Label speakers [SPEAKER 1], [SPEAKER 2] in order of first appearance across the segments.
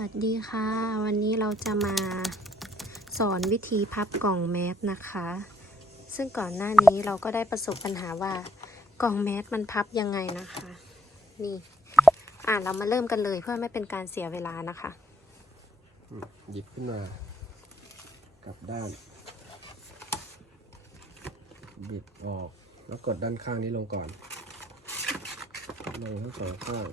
[SPEAKER 1] วัสดีค่ะ วันนี้เราจะมาสอนวิธีพับกล่องแมสนะคะ ซึ่งก่อนหน้านี้เราก็ได้ประสบปัญหาว่ากล่องแมสมันพับยังไงนะคะ นี่ อ่าเรามาเริ่มกันเลยเพื่อไม่เป็นการเสียเวลานะคะ
[SPEAKER 2] หยิบขึ้นมา กลับด้าน บิดออกแล้วกดด้านข้างนี้ลงก่อน ลงทั้งสองข้าง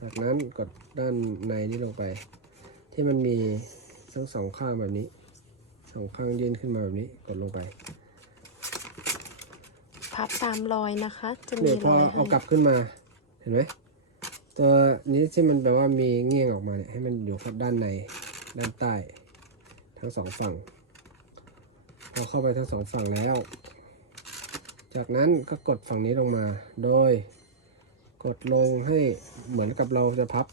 [SPEAKER 2] จากนั้นกดด้านในนี้ลงไป ที่มันมีทั้งสองข้างแบบนี้สองข้างยื่นขึ้นมาแบบนี้กดลงไป
[SPEAKER 1] พับตามรอยนะคะ จะมี
[SPEAKER 2] เนี่ยพ
[SPEAKER 1] ร
[SPEAKER 2] อ
[SPEAKER 1] อย
[SPEAKER 2] เอา
[SPEAKER 1] ให้
[SPEAKER 2] กลับขึ้นมาเห็นไหมตัวนี้ที่มันแปลว่ามีเงี้ยงออกมาเนี่ยให้มันอยู่ครับด้านในด้านใต้ ทั้งสองฝั่งพอเข้าไปทั้งสองฝั่งแล้ว จากนั้นก็กดฝั่งนี้ลงมาโดย กดลงให้เหมือนกับเราจะพับ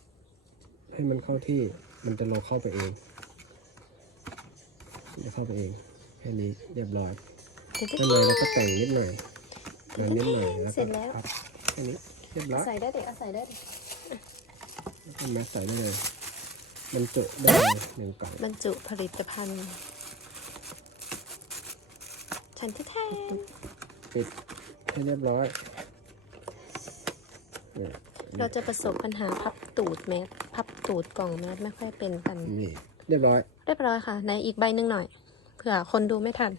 [SPEAKER 2] ให้มันเข้าที่มันจะลงเข้าไปเองจะเข้าไปเองแค่นี้เรียบร้อยข้างในเราก็แต่งนิดหน่อยงานนิดหน่อยแล้ว
[SPEAKER 1] เสร็
[SPEAKER 2] ก็
[SPEAKER 1] จแล้ว
[SPEAKER 2] พับแค่นี้เรียบร้อย
[SPEAKER 1] ใส่ได้เด็กเอาใส่ได้เด็ก
[SPEAKER 2] ทำแมสใส่ได้เลยมันจุได้หนึ่งกล่อง
[SPEAKER 1] บรรจุผลิตภัณฑ์ฉันที่แท้
[SPEAKER 2] ปิดให้เรียบร้อย เนี่ย
[SPEAKER 1] เราจะประสบปัญหาพับตูดแมสพับตูดกล่องแมสไม่ค่อยเป็นกัน
[SPEAKER 2] นี่ เรียบร้อย
[SPEAKER 1] เรียบร้อยค่ะในอีกใบหนึ่งหน่อยเผื่อคนดูไม่ทัน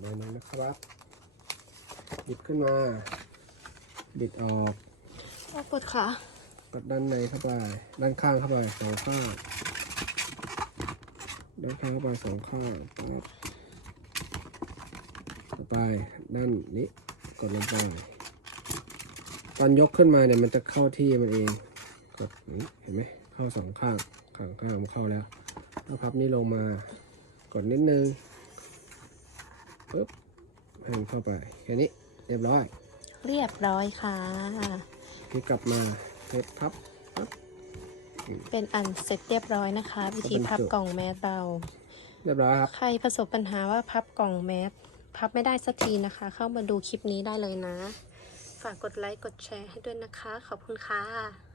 [SPEAKER 2] ใบหนึงนะครับ หยิบขึ้นมาบิดออก
[SPEAKER 1] โอ้ปวดขา
[SPEAKER 2] กดด้านในเข้าไป ด้านข้างเข้าไปสองข้างด้านข้างเข้าไปสองข้างปั๊บต่อไปด้านนี้กดลงไปต อนยกขึ้นมาเนี่ยมันจะเข้าที่มันเองกดอย่างนี้เห็นไหมเข้าสองข้างข้างข้างมันเข้าแล้วแล้วพับนี่ลงมากดนิดนึงปึ๊บให้มันเข้าไปแค่นี้เรียบร้อย
[SPEAKER 1] เรียบร้อยค่ะ
[SPEAKER 2] พลิกกลับมาเทปพับปั๊บ
[SPEAKER 1] เป็นอันเสร็จเรียบร้อยนะคะ วิธีพับกล่องแมสเรา
[SPEAKER 2] เรียบร้อยครับ
[SPEAKER 1] ใครประสบปัญหาว่าพับกล่องแมสพับไม่ได้สักทีนะคะ เข้ามาดูคลิปนี้ได้เลยนะ ฝากกดไลค์ กดแชร์ให้ด้วยนะคะ ขอบคุณค่ะ